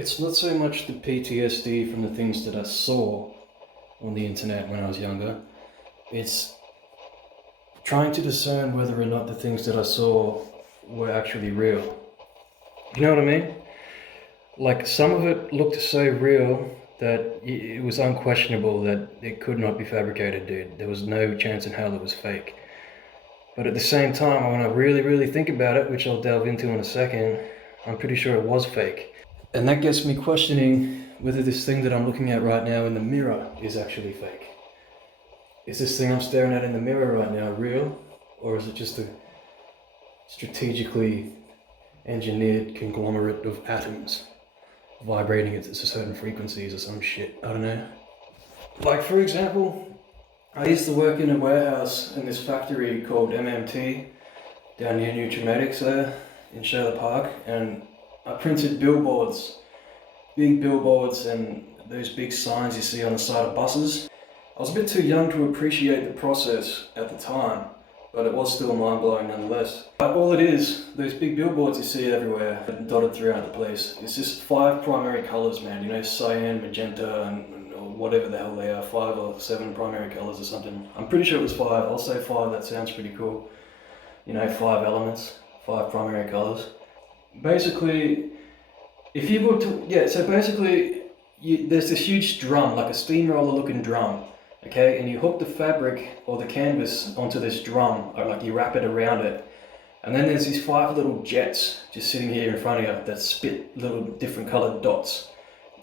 It's not so much the PTSD from the things that I saw on the internet when I was younger. It's trying to discern whether or not the things that I saw were actually real. You know what I mean? Like, some of it looked so real that it was unquestionable that it could not be fabricated, dude. There was no chance in hell it was fake. But at the same time, when I really think about it, which I'll delve into in a second, I'm pretty sure it was fake. And that gets me questioning whether this thing that I'm looking at right now in the mirror is actually fake. Is this thing I'm staring at in the mirror right now real? Or is it just a strategically engineered conglomerate of atoms vibrating at certain frequencies or some shit? I don't know. Like, for example, I used to work in a warehouse in this factory called MMT down near Nutrimetics there in Sherlock Park, and I printed billboards, big billboards, and those big signs you see on the side of buses. I was a bit too young to appreciate the process at the time, but it was still mind-blowing nonetheless. But all it is, those big billboards you see everywhere, dotted throughout the place, it's just 5 primary colours, man. You know, cyan, magenta, and whatever the hell they are, 5 or 7 primary colours or something. I'm pretty sure it was 5. I'll say 5, that sounds pretty cool. You know, 5 elements, 5 primary colours. Basically, if you were to, there's this huge drum, like a steamroller looking drum, okay, and you hook the fabric or the canvas onto this drum, or like you wrap it around it, and then there's these 5 little jets just sitting here in front of you that spit little different coloured dots.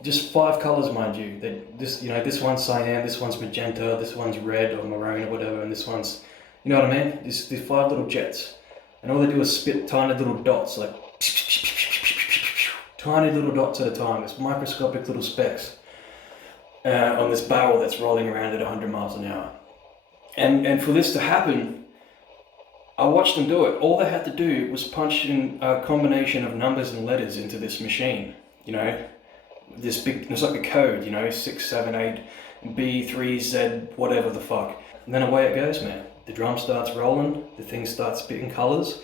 Just 5 colours, mind you. This one's cyan, this one's magenta, this one's red or maroon or whatever, and this one's, you know what I mean? These 5 little jets, and all they do is spit tiny little dots, like tiny little dots at a time. It's microscopic little specks on this barrel that's rolling around at 100 miles an hour. And for this to happen, I watched them do it. All they had to do was punch in a combination of numbers and letters into this machine. You know, this big, it's like a code, you know, 6, 7, 8, B, 3, Z, whatever the fuck. And then away it goes, man. The drum starts rolling, the thing starts spitting colours,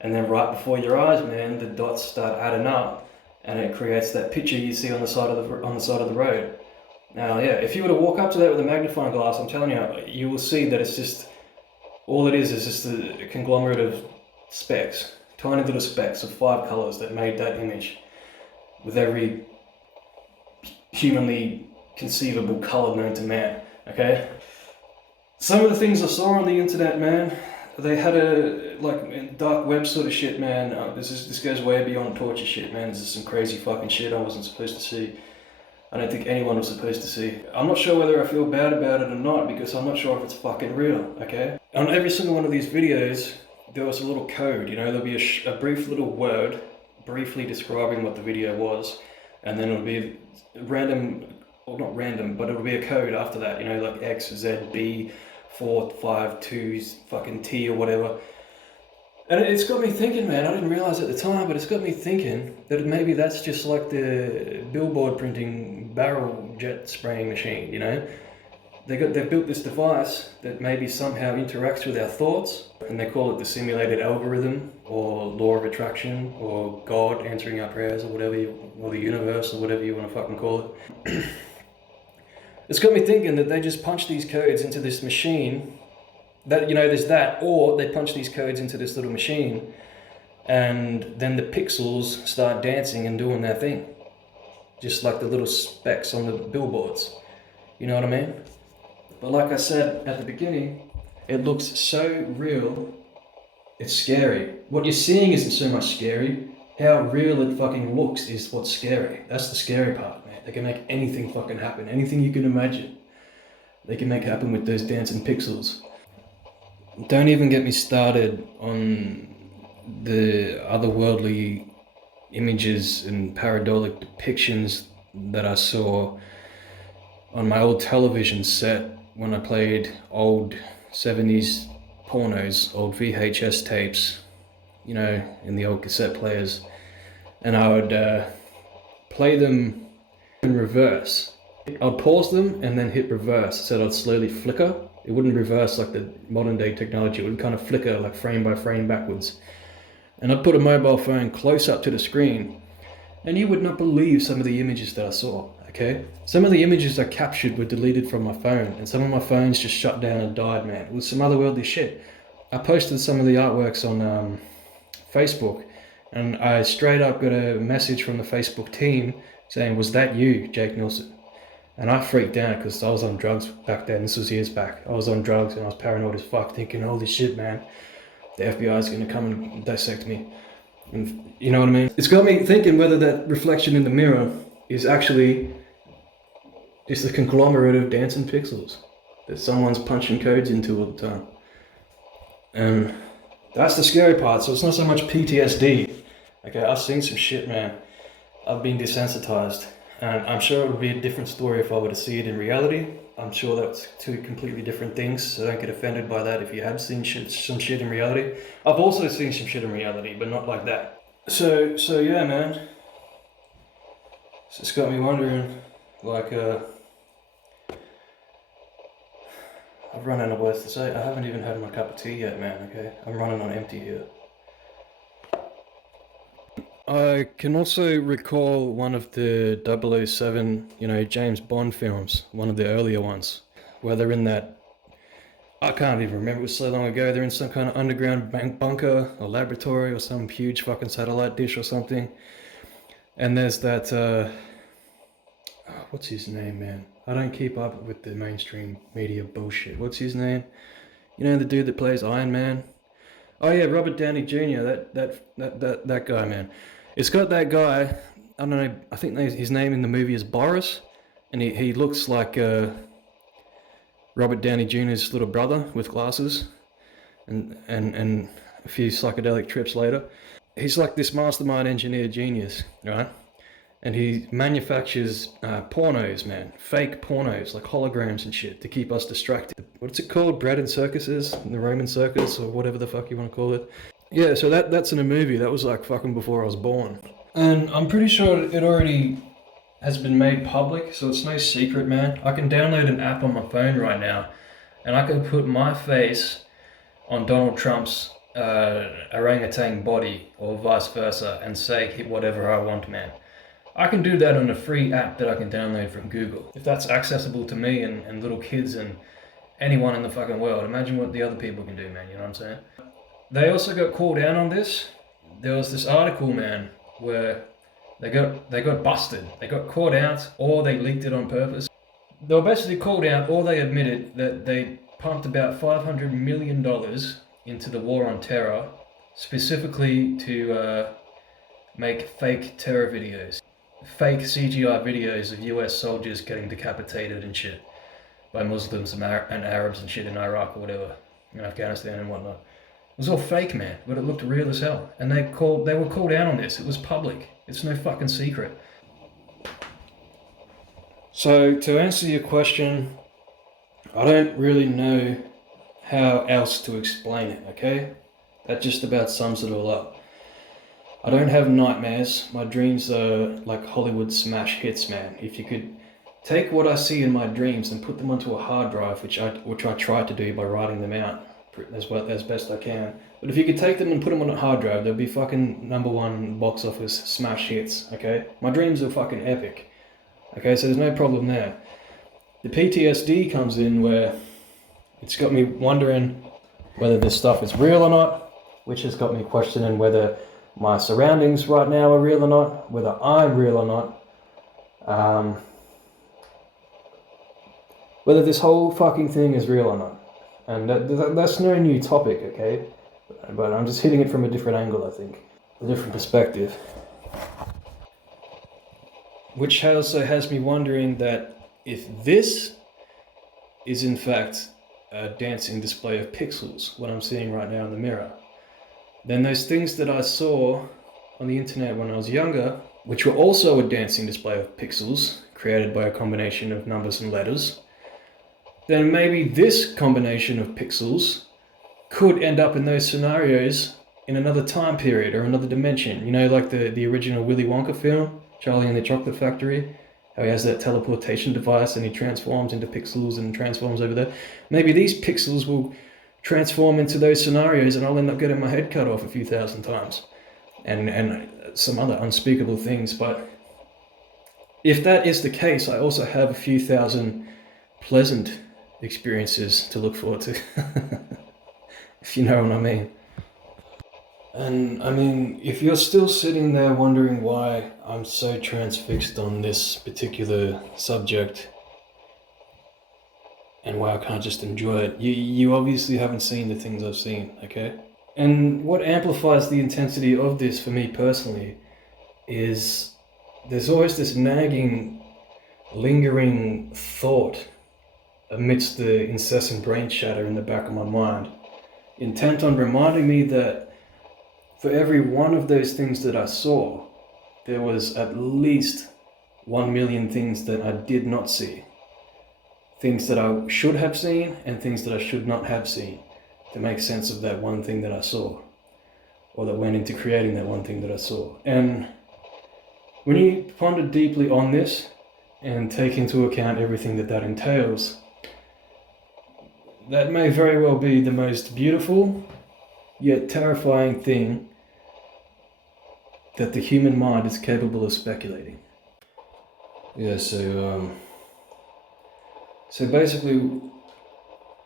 and then right before your eyes, man, the dots start adding up, and it creates that picture you see on the side of the road. Now, yeah, if you were to walk up to that with a magnifying glass, I'm telling you, you will see that it's just, all it is just a conglomerate of specks, tiny little specks of 5 colours that made that image, with every humanly conceivable colour known to man, okay? Some of the things I saw on the internet, man, they had a, like, dark web sort of shit, man. This goes way beyond torture shit, man. This is some crazy fucking shit I wasn't supposed to see. I don't think anyone was supposed to see. I'm not sure whether I feel bad about it or not, because I'm not sure if it's fucking real, okay? On every single one of these videos, there was a little code, you know, there'll be a brief little word, briefly describing what the video was, and then it'll be random, or not random, but it'll be a code after that, you know, like X, Z, B, 4, 5, 2, fucking T or whatever. And it's got me thinking, man, I didn't realize at the time, but it's got me thinking that maybe that's just like the billboard printing barrel jet spraying machine, you know? They've built this device that maybe somehow interacts with our thoughts, and they call it the simulated algorithm, or law of attraction, or God answering our prayers, or whatever, or the universe, or whatever you want to fucking call it. It's got me thinking that they just punch these codes into this machine, that, you know, there's that, or they punch these codes into this little machine, and then the pixels start dancing and doing their thing. Just like the little specks on the billboards. You know what I mean? But like I said at the beginning, it looks so real, it's scary. What you're seeing isn't so much scary, how real it fucking looks is what's scary. That's the scary part, man. They can make anything fucking happen, anything you can imagine. They can make happen with those dancing pixels. Don't even get me started on the otherworldly images and pareidolia depictions that I saw on my old television set when I played old 70s pornos, old VHS tapes, you know, in the old cassette players, and I would play them in reverse. I'd pause them and then hit reverse, so they'd slowly flicker. It wouldn't reverse like the modern day technology, it would kind of flicker like frame by frame backwards. And I'd put a mobile phone close up to the screen, And you would not believe some of the images that I saw, okay? Some of the images I captured were deleted from my phone, and some of my phones just shut down and died, man. It was some otherworldly shit. I posted some of the artworks on Facebook, and I straight up got a message from the Facebook team saying, "Was that you, Jake Nielsen?" And I freaked out because I was on drugs back then. This was years back. I was on drugs and I was paranoid as fuck, thinking, holy shit, man, the FBI is going to come and dissect me. And you know what I mean? It's got me thinking whether that reflection in the mirror is actually just a conglomerate of dancing pixels that someone's punching codes into all the time. And that's the scary part. So it's not so much PTSD. Okay, I've seen some shit, man. I've been desensitized. And I'm sure it would be a different story if I were to see it in reality. I'm sure that's two completely different things, so don't get offended by that if you have seen some shit in reality. I've also seen some shit in reality, but not like that. So yeah, man. It's just got me wondering, like, I've run out of words to say. I haven't even had my cup of tea yet, man, okay? I'm running on empty here. I can also recall one of the 007, James Bond films, one of the earlier ones, where they're in that, I can't even remember, it was so long ago, they're in some kind of underground bunker or laboratory or some huge fucking satellite dish or something. And there's that, what's his name, man? I don't keep up with the mainstream media bullshit. What's his name? You know, the dude that plays Iron Man? Oh yeah, Robert Downey Jr., that guy, man. It's got that guy, I don't know, I think his name in the movie is Boris, and he looks like Robert Downey Jr.'s little brother with glasses, and a few psychedelic trips later. He's like this mastermind engineer genius, right? And he manufactures pornos, man, fake pornos, like holograms and shit, to keep us distracted. What's it called? Bread and circuses, in the Roman circus, or whatever the fuck you want to call it. Yeah, so that's in a movie. That was like fucking before I was born. And I'm pretty sure it already has been made public, so it's no secret, man. I can download an app on my phone right now, and I can put my face on Donald Trump's orangutan body, or vice versa, and say whatever I want, man. I can do that on a free app that I can download from Google. If that's accessible to me and little kids and anyone in the fucking world, imagine what the other people can do, man, you know what I'm saying? They also got called out on this. There was this article, man, where they got busted. They got caught out, or they leaked it on purpose. They were basically called out, or they admitted that they pumped about $500 million into the war on terror, specifically to make fake terror videos. Fake CGI videos of US soldiers getting decapitated and shit by Muslims and Arabs and shit in Iraq or whatever, in Afghanistan and whatnot. It was all fake, man, but it looked real as hell. And they were called out on this. It was public. It's no fucking secret. So to answer your question, I don't really know how else to explain it, okay? That just about sums it all up. I don't have nightmares. My dreams are like Hollywood smash hits, man. If you could take what I see in my dreams and put them onto a hard drive, which I tried to do by writing them out as best I can. But if you could take them and put them on a hard drive, they'll be fucking #1 box office smash hits, okay? My dreams are fucking epic. Okay, so there's no problem there. The PTSD comes in where it's got me wondering whether this stuff is real or not, which has got me questioning whether my surroundings right now are real or not, whether I'm real or not, whether this whole fucking thing is real or not. And that's no new topic, okay? But I'm just hitting it from a different angle, I think. A different perspective. Which also has me wondering that if this is in fact a dancing display of pixels, what I'm seeing right now in the mirror, then those things that I saw on the internet when I was younger, which were also a dancing display of pixels, created by a combination of numbers and letters, then maybe this combination of pixels could end up in those scenarios in another time period or another dimension. You know, like the original Willy Wonka film, Charlie and the Chocolate Factory, how he has that teleportation device and he transforms into pixels and transforms over there. Maybe these pixels will transform into those scenarios and I'll end up getting my head cut off a few thousand times. And some other unspeakable things. But if that is the case, I also have a few thousand pleasant experiences to look forward to, if you know what I mean. And I mean, if you're still sitting there wondering why I'm so transfixed on this particular subject and why I can't just enjoy it, you obviously haven't seen the things I've seen, okay? And what amplifies the intensity of this for me personally is there's always this nagging, lingering thought amidst the incessant brain chatter in the back of my mind, intent on reminding me that for every one of those things that I saw, there was at least 1 million things that I did not see. Things that I should have seen and things that I should not have seen to make sense of that one thing that I saw, or that went into creating that one thing that I saw. And when you ponder deeply on this and take into account everything that that entails, that may very well be the most beautiful yet terrifying thing that the human mind is capable of speculating. Yeah, so basically,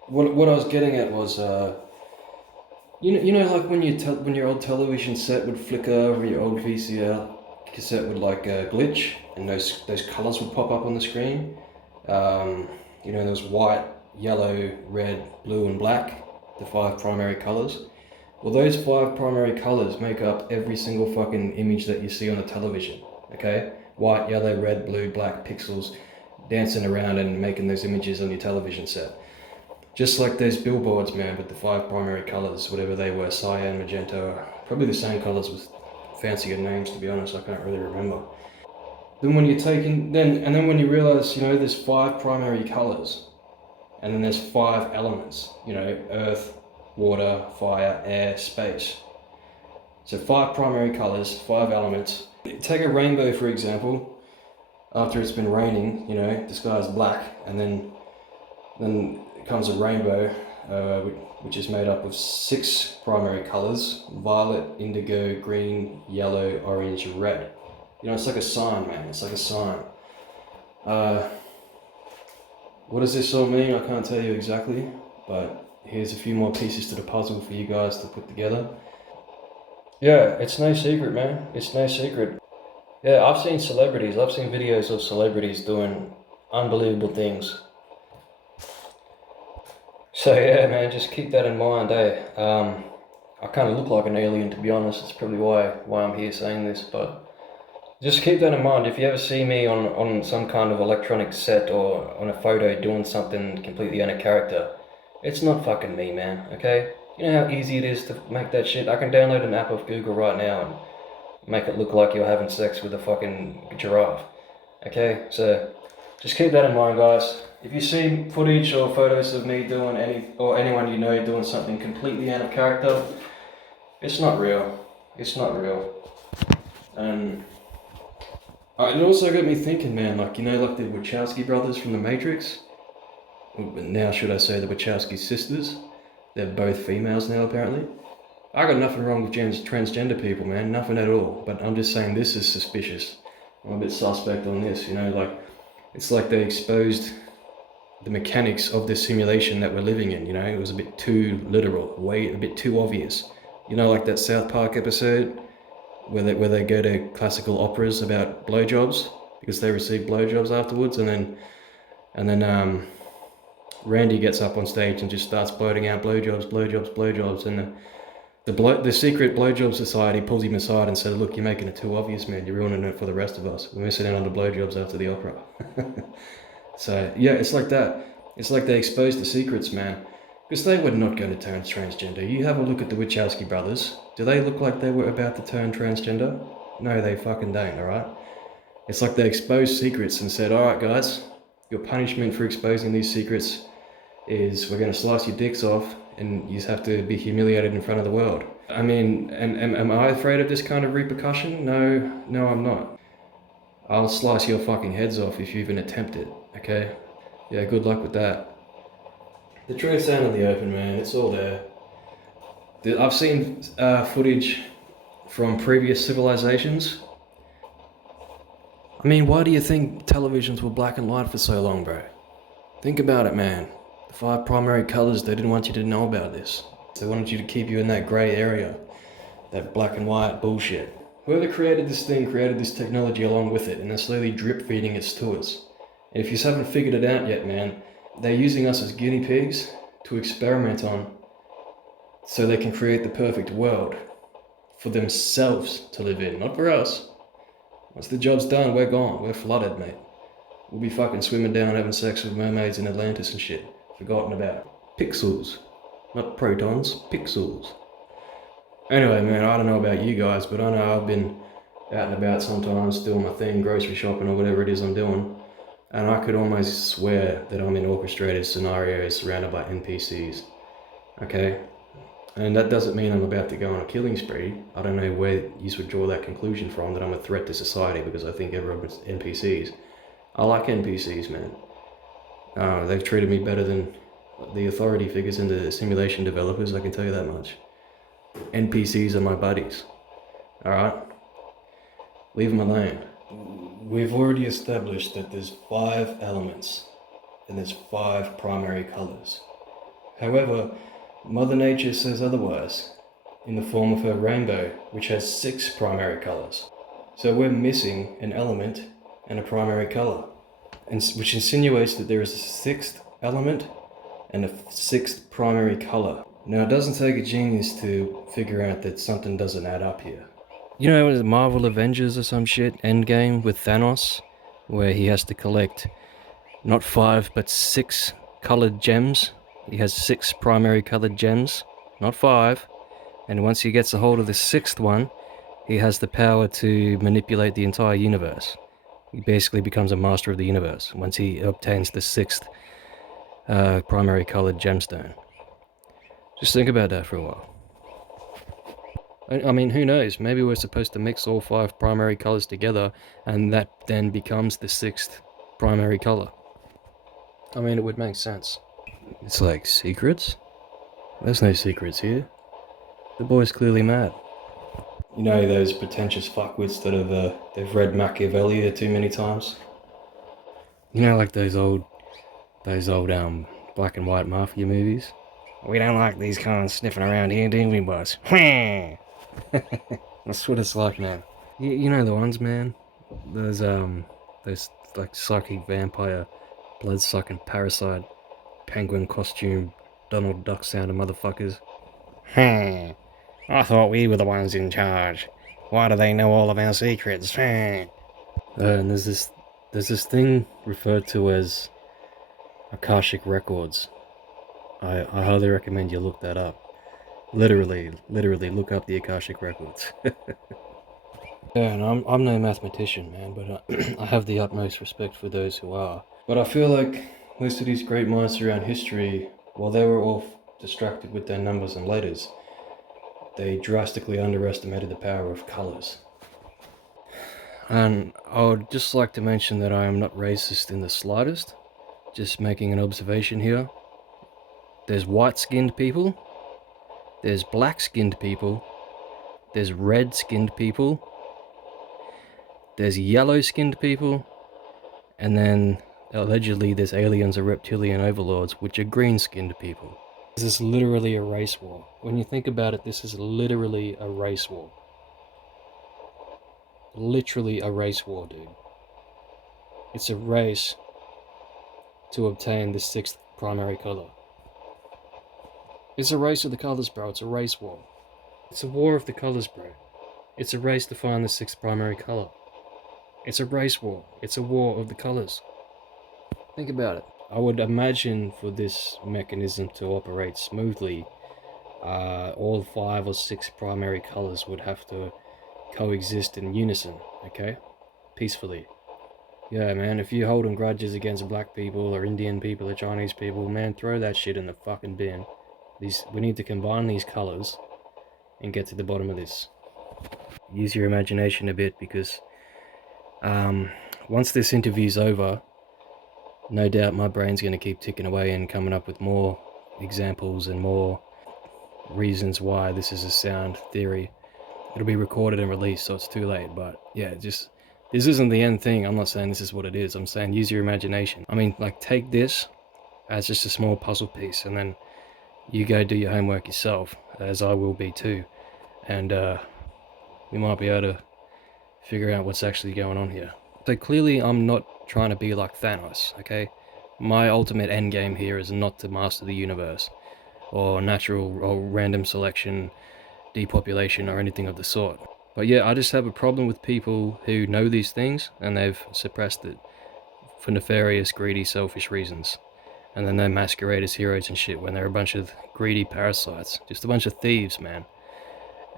what I was getting at was, you know, like when your old television set would flicker or your old VCR cassette would like glitch, and those colors would pop up on the screen. You know, there was white, yellow, red, blue, and black, the 5 primary colors. Well, those 5 primary colors make up every single fucking image that you see on a television, okay? White, yellow, red, blue, black pixels dancing around and making those images on your television set. Just like those billboards, man, with the 5 primary colors, whatever they were, cyan, magenta, probably the same colors with fancier names, to be honest, I can't really remember. Then when you're taking, then when you realize, you know, there's 5 primary colors, and then there's 5 elements, you know, earth, water, fire, air, space. So 5 primary colors, 5 elements. Take a rainbow, for example. After it's been raining, you know, the sky is black, and then comes a rainbow, which is made up of 6 primary colors: violet, indigo, green, yellow, orange, and red. You know, it's like a sign, man. It's like a sign. What does this all mean? I can't tell you exactly, but here's a few more pieces to the puzzle for you guys to put together. Yeah, it's no secret, man. It's no secret. Yeah, I've seen videos of celebrities doing unbelievable things. So yeah, man, just keep that in mind, eh? I kind of look like an alien, to be honest. It's probably why I'm here saying this, but just keep that in mind. If you ever see me on some kind of electronic set or on a photo doing something completely out of character, it's not fucking me, man, okay? You know how easy it is to make that shit? I can download an app of Google right now and make it look like you're having sex with a fucking giraffe, okay? So just keep that in mind, guys. If you see footage or photos of me doing anyone you know doing something completely out of character, it's not real. It's not real. And it also got me thinking, man, like, you know, like the Wachowski brothers from The Matrix? Now should I say the Wachowski sisters? They're both females now, apparently. I got nothing wrong with transgender people, man, nothing at all. But I'm just saying this is suspicious. I'm a bit suspect on this, you know, like, it's like they exposed the mechanics of this simulation that we're living in, you know? It was a bit too literal, a bit too obvious. You know, like that South Park episode where they go to classical operas about blowjobs because they receive blowjobs afterwards, and then Randy gets up on stage and just starts blurting out blowjobs, and the secret blowjob society pulls him aside and says, "Look, you're making it too obvious, man. You're ruining it for the rest of us. We're missing out on the blowjobs after the opera." So yeah, it's like that. It's like they exposed the secrets, man. Because they were not going to turn transgender. You have a look at the Wachowski brothers. Do they look like they were about to turn transgender? No, they fucking don't, alright? It's like they exposed secrets and said, alright guys, your punishment for exposing these secrets is we're going to slice your dicks off and you just have to be humiliated in front of the world. I mean, am I afraid of this kind of repercussion? No, I'm not. I'll slice your fucking heads off if you even attempt it, okay? Yeah, good luck with that. The truth's out in the open, man. It's all there. I've seen footage from previous civilizations. I mean, why do you think televisions were black and white for so long, bro? Think about it, man. The 5 primary colors, they didn't want you to know about this. They wanted you to keep you in that grey area, that black and white bullshit. Whoever created this thing created this technology along with it, and they're slowly drip feeding it to us. And if you haven't figured it out yet, man, they're using us as guinea pigs to experiment on so they can create the perfect world for themselves to live in, not for us. Once the job's done, we're gone. We're flooded, mate. We'll be fucking swimming down having sex with mermaids in Atlantis and shit. Forgotten about. Pixels. Not protons, pixels. Anyway, man, I don't know about you guys, but I know I've been out and about sometimes doing my thing, grocery shopping or whatever it is I'm doing, and I could almost swear that I'm in orchestrated scenarios surrounded by NPCs. Okay? And that doesn't mean I'm about to go on a killing spree. I don't know where you would draw that conclusion from, that I'm a threat to society because I think everyone's NPCs. I like NPCs, man. They've treated me better than the authority figures and the simulation developers, I can tell you that much. NPCs are my buddies. Alright? Leave them alone. We've already established that there's 5 elements and there's 5 primary colors. However, Mother Nature says otherwise, in the form of her rainbow, which has 6 primary colors. So we're missing an element and a primary color, which insinuates that there is a 6th element and a 6th primary color. Now, it doesn't take a genius to figure out that something doesn't add up here. You know, the Marvel Avengers or some shit, Endgame with Thanos, where he has to collect not 5 but 6 colored gems. He has 6 primary colored gems, not 5. And once he gets a hold of the 6th one, he has the power to manipulate the entire universe. He basically becomes a master of the universe once he obtains the 6th primary colored gemstone. Just think about that for a while. I mean, who knows? Maybe we're supposed to mix all 5 primary colors together and that then becomes the 6th primary color. I mean, it would make sense. It's like, secrets? There's no secrets here. The boy's clearly mad. You know those pretentious fuckwits that they've read Machiavelli too many times? You know, like those old black and white mafia movies? We don't like these cons sniffing around here, do we, boss? That's what it's like now. You know the ones, man? Those like psychic vampire, blood-sucking parasite, penguin costume, Donald Duck sounding motherfuckers. I thought we were the ones in charge. Why do they know all of our secrets? And there's this thing referred to as Akashic Records. I highly recommend you look that up. Literally look up the Akashic Records. Yeah, and I'm no mathematician, man, but I have the utmost respect for those who are. But I feel like most of these great minds throughout history, while they were all distracted with their numbers and letters, they drastically underestimated the power of colors. And I would just like to mention that I am not racist in the slightest. Just making an observation here. There's white-skinned people, there's black-skinned people, there's red-skinned people, there's yellow-skinned people, and then allegedly there's aliens or reptilian overlords, which are green-skinned people. This is literally a race war. When you think about it, this is literally a race war. Literally a race war, dude. It's a race to obtain the 6th primary color. It's a race of the colors, bro. It's a race war. It's a war of the colors, bro. It's a race to find the 6th primary color. It's a race war. It's a war of the colors. Think about it. I would imagine for this mechanism to operate smoothly, all 5 or 6 primary colors would have to coexist in unison, okay? Peacefully. Yeah, man, if you're holding grudges against black people or Indian people or Chinese people, man, throw that shit in the fucking bin. We need to combine these colors and get to the bottom of this. Use your imagination a bit, because once this interview's over, no doubt my brain's going to keep ticking away and coming up with more examples and more reasons why this is a sound theory. it'll be recorded and released, so it's too late. But yeah, just this isn't the end thing. I'm not saying this is what it is. I'm saying use your imagination. I mean, like, take this as just a small puzzle piece, and then you go do your homework yourself, as I will be too, and we might be able to figure out what's actually going on here. So clearly I'm not trying to be like Thanos, okay? My ultimate end game here is not to master the universe, or natural or random selection, depopulation, or anything of the sort. But yeah, I just have a problem with people who know these things and they've suppressed it for nefarious, greedy, selfish reasons. And then they masquerade as heroes and shit when they're a bunch of greedy parasites. Just a bunch of thieves, man.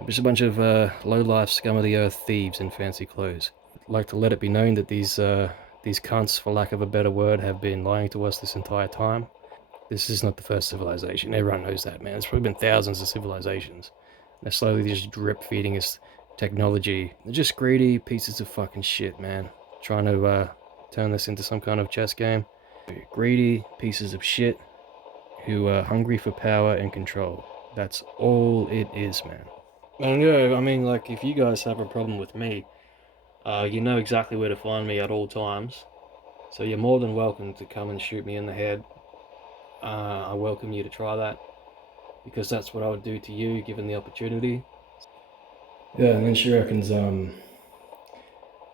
Just a bunch of low-life, scum-of-the-earth thieves in fancy clothes. I'd like to let it be known that these cunts, for lack of a better word, have been lying to us this entire time. This is not the first civilization. Everyone knows that, man. It's probably been thousands of civilizations. They're slowly just drip-feeding us technology. They're just greedy pieces of fucking shit, man. Trying to turn this into some kind of chess game. Greedy pieces of shit who are hungry for power and control. That's all it is, man. And yeah, I mean, like, if you guys have a problem with me, you know exactly where to find me at all times. So you're more than welcome to come and shoot me in the head. I welcome you to try that, because that's what I would do to you given the opportunity. Yeah, and then she reckons,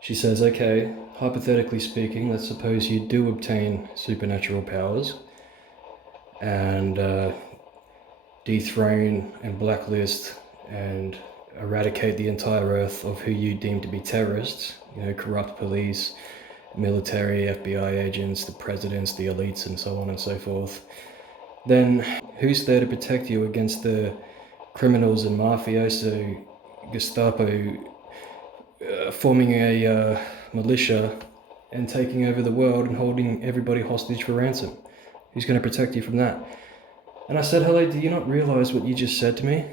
she says, okay, hypothetically speaking, let's suppose you do obtain supernatural powers and dethrone and blacklist and eradicate the entire earth of who you deem to be terrorists, you know, corrupt police, military, FBI agents, the presidents, the elites, and so on and so forth. Then who's there to protect you against the criminals and mafioso Gestapo forming a militia and taking over the world and holding everybody hostage for ransom? Who's going to protect you from that? And I said, hello, do you not realize what you just said to me?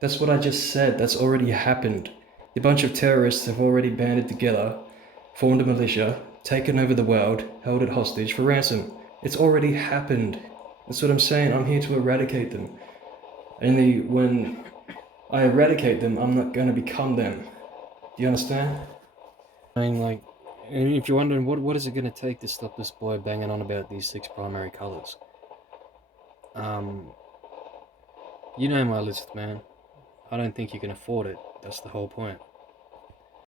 That's what I just said. That's already happened. A bunch of terrorists have already banded together, formed a militia, taken over the world, held it hostage for ransom. It's already happened. That's what I'm saying. I'm here to eradicate them. Only when I eradicate them, I'm not going to become them. Do you understand? I mean, like, and if you're wondering, what is it going to take to stop this boy banging on about these 6 primary colors? You know my list, man. I don't think you can afford it. That's the whole point.